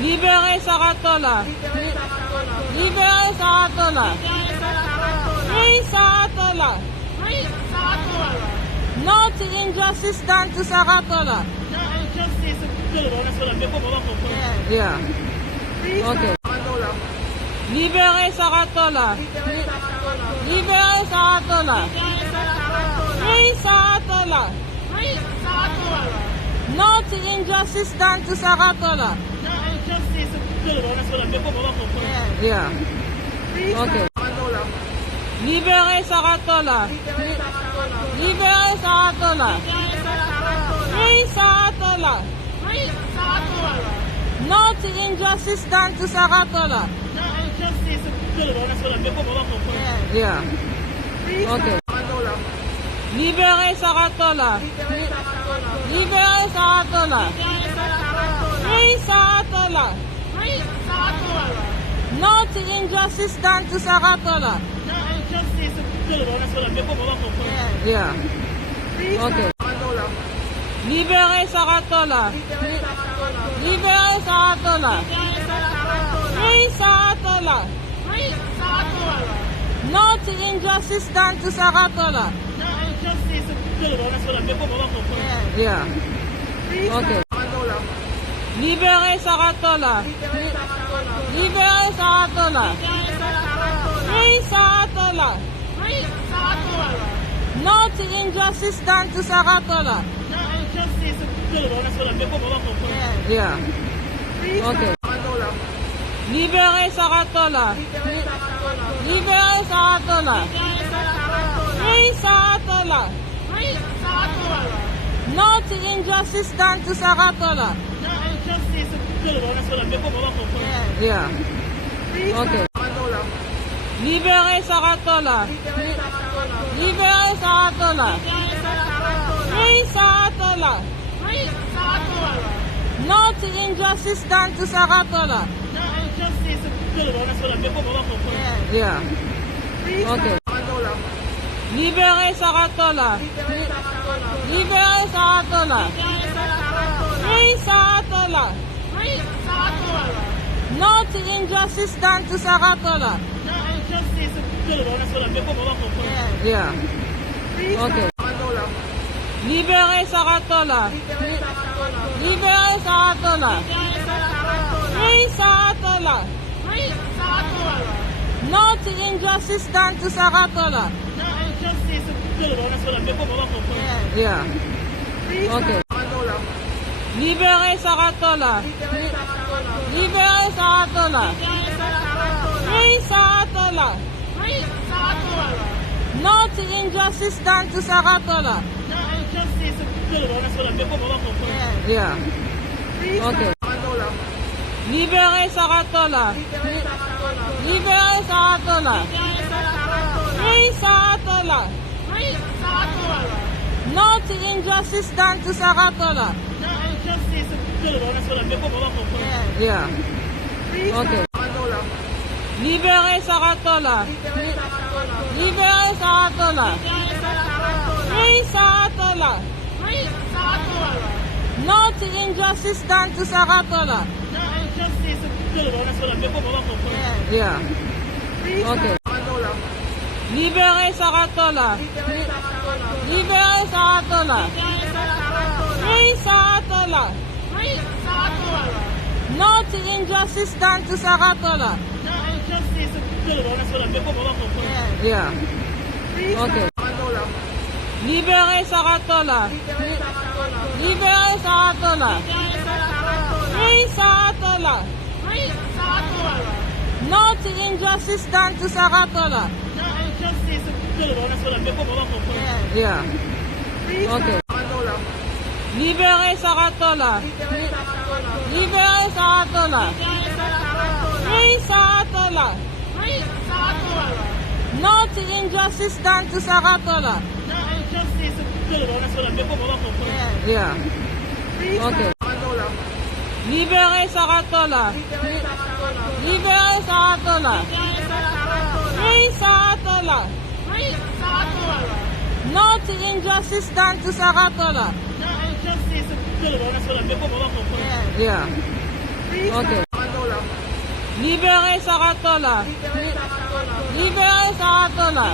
Libérez Saratola. Libérez Saratola. Free Saratola. No to injustice done to Saratola. Yeah. Okay. Libérez Saratola. Libérez Saratola. Free Saratola. No to injustice done to Saratola. Yeah. Okay. Libérez Saratola. Libérez Saratola. Free Saratola. No to injustice done to Saratola. Yeah. Okay. Libérez Saratola. Libérez Saratola. Free Saratola. No to injustice done to Saratola. Yeah. Okay. Libérez Saratola. Libérez Saratola. Free Saratola. No to injustice done to Saratola. Yeah. Okay. Libérez Saratola. Libérez Saratola. Free Saratola. No to injustice done to Saratola. Yeah. Okay. Libérez Saratola. Libérez Saratola. Free Saratola. No to injustice done to Saratola. Yeah. Okay. Libérez Saratola. Libérez Saratola. Free Saratola. No to injustice done to Saratola. Yeah. Okay. Libérez Saratola. Libérez Saratola. Free Saratola. No to injustice done to Saratola. Yeah. Okay. Libérez Saratola. Libérez Saratola. Free Saratola. No to injustice done to Saratola. Yeah. Okay. Libérez Saratola. Libérez Saratola. Free Saratola. No to injustice done to Saratola. Yeah. Okay. Libérez Saratola. Libérez Saratola. Free Saratola. No to injustice done to Saratola. Yeah. Okay. Libérez Saratola. Libérez Saratola. Free Saratola. No to injustice done to Saratola. Yeah. Okay. Libérez Saratola. Libérez Saratola. Free Saratola. No to injustice done to Saratola. Yeah. Okay. Libérez Saratola. Libérez Saratola. Free Saratola. No to injustice done to Saratola. Yeah. Okay. Libérez Saratola. Libérez Saratola. Free Saratola. No to injustice done to Saratola. Yeah. Okay. Libérez Saratola. Libérez Saratola. Free Saratola. No to injustice done to Saratola. Yeah. Okay. Libre sa Katola. Libre sa Katola.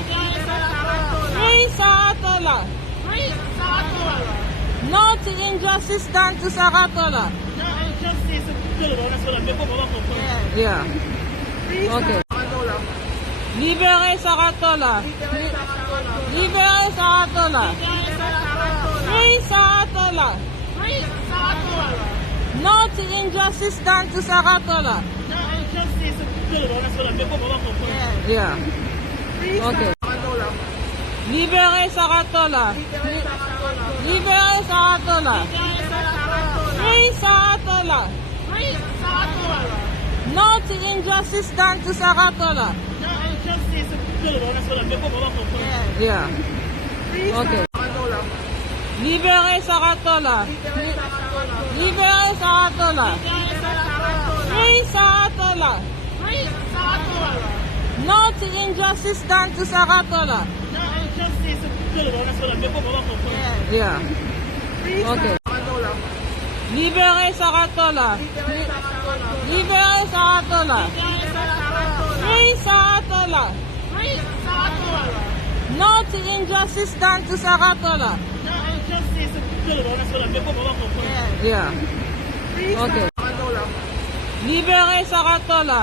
Free sa Katola. No to injustice done to Sakatola. Yeah. Okay. Libre sa Katola. Libre sa Katola. Free sa Katola. No to injustice done to Sakatola. Yeah. Okay. Libre sa Katola. Libre sa Katola. Free sa Katola. No to injustice done to Sakatola. Yeah. Okay. Libre sa Katola. Libre sa Katola. Free sa Katola. No to injustice done to Sakatola. Yeah. Okay. Libre sa Katola. Libre sa Katola. Free sa Katola. No to injustice done to Sakatola. Yeah. Okay. Libre sa Katola.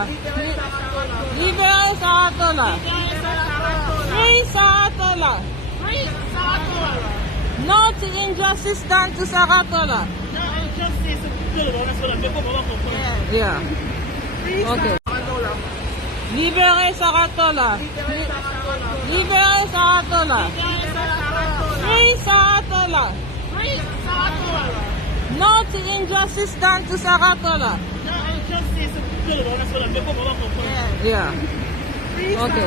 Libre sa Katola. Free sa Katola. No to injustice done to Sakatola. Yeah. Okay. Libre sa Katola. Libre sa Katola. Free sa Katola. No to injustice done to Sakatola. Yeah. Okay.